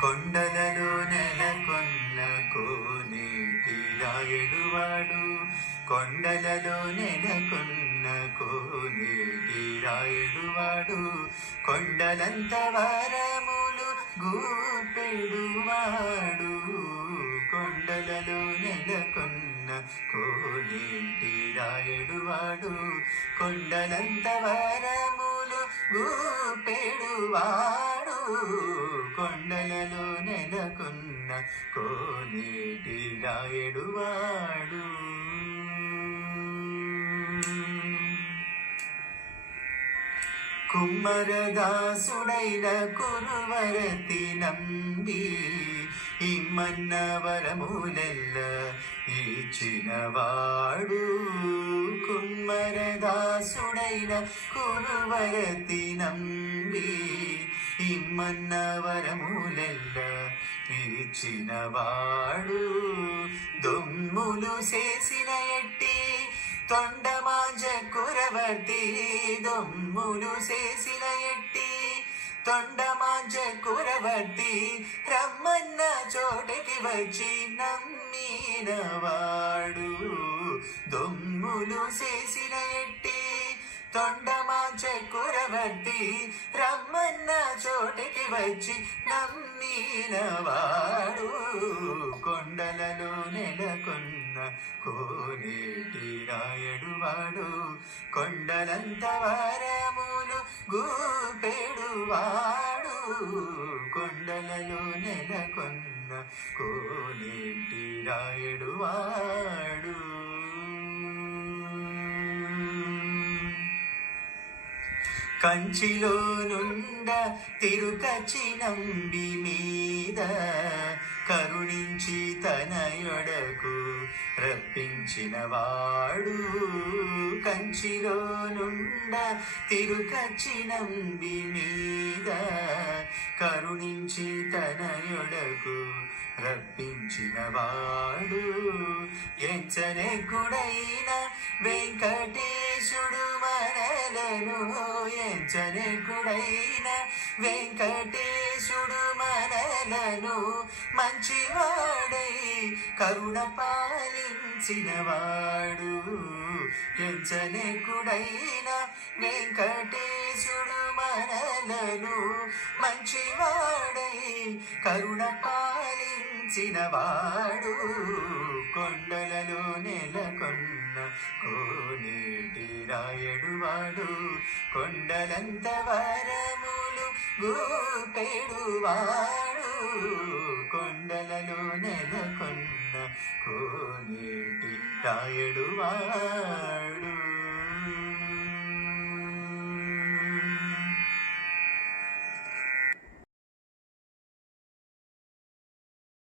కొండలలో నెలకొన్న కోనేటి రాయుడువాడు, కొండలలో నెలకొన్న కోనేటి రాయుడువాడు, కొండలంత వరములు గూపెడువాడు. కొండలలో నెలకొన్న కోనేటి రాయుడువాడు, కొండలంత వరములు గూపెడువాడు. కొండలలో నెలకొన్న కోనేటి రాయుడువాడు. కుమ్మరదాసుడైన కురువరతి నంబి, ఇమ్మన్న వరములెల్ల ఇచ్చినవాడు. కుమ్మరదాసుడైన కురువరతి నంబి, ఇమ్మన్న వరములెల్ల ఇచ్చినవాడు. దొమ్ములు చేసిన ఎట్టి తొండమాంజ కురవర్తి, దొమ్ములు చేసిన ఎట్టి తొండమాంజ కురవర్తి, రమ్మన్న చోటకి వచ్చి నమ్మినవాడు. దొమ్ములు చేసిన ఎట్టి తొండమాంజ కురవర్తి, రమ్మన్న చోటకి వచ్చి నమ్మినవాడు. కొండలలో నెలకొన్న కోనేటి రాయుడువాడు, కొండలంత వరములు గూపెడువాడు. కొండలలో నెలకొన్న కోనేటి రాయుడువాడు. కంచిలో నుండ తిరుకచ్చినంబి మీద, కరుణించి తన యొడకు రప్పించినవాడు. కంచిలో నుండ తిరుకచ్చినంబి మీద, కరుణించి తన యొడకు రప్పించినవాడు. ఎంచనెక్కుడైన వెంకటేశుడు మనలను, ఎంచనెక్కుడైన వెంకటేశుడు మనలను, మంచివాడై కరుణ పాలించినవాడు. ఎంచనెక్కుడైన వెంకటేశుడు మనలను, మంచివాడై కరుణ పాలించినవాడు. కొండలలో నెలకొన్న కోనేటి రాయుడువాడు, కొండలంత వరములు గూపెడువాడు. కొండలలో నెలకొన్న కోనేటి రాయుడువాడు.